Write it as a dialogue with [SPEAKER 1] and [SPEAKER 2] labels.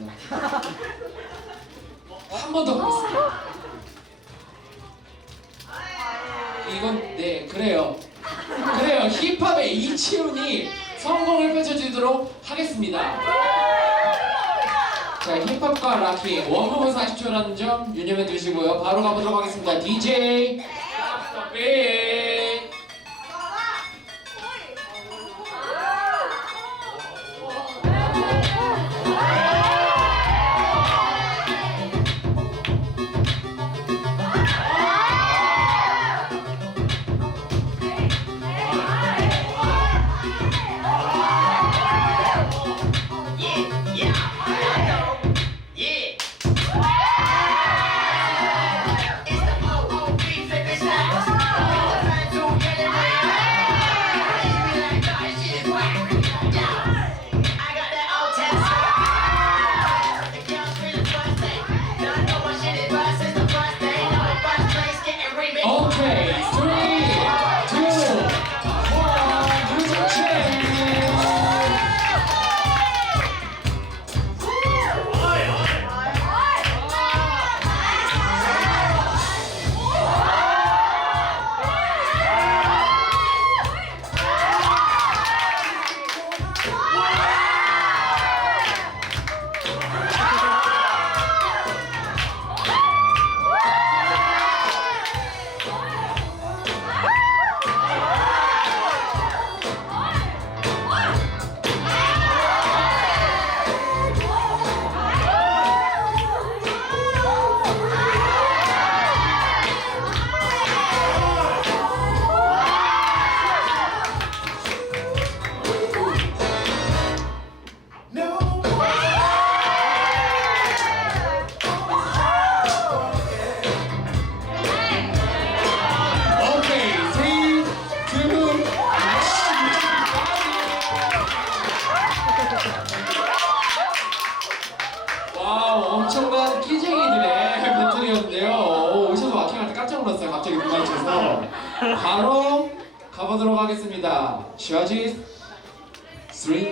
[SPEAKER 1] 하겠습니다. 한 번더 가겠습니다. 이건 네 그래요. 그래요. 힙합의 이치훈이 성공을 펼쳐주도록 하겠습니다. 자, 힙합과 락킹 원부분 40초라는 점 유념해 두시고요. 바로 가보도록 하겠습니다. DJ 오 와우, 엄청난 끼쟁이들의 배틀이었는데요. 오, 오셔서 마킹할 때 깜짝 놀랐어요. 갑자기 눈 맞춰서. 바로 가보도록 하겠습니다. 셔지 3, 2, 1.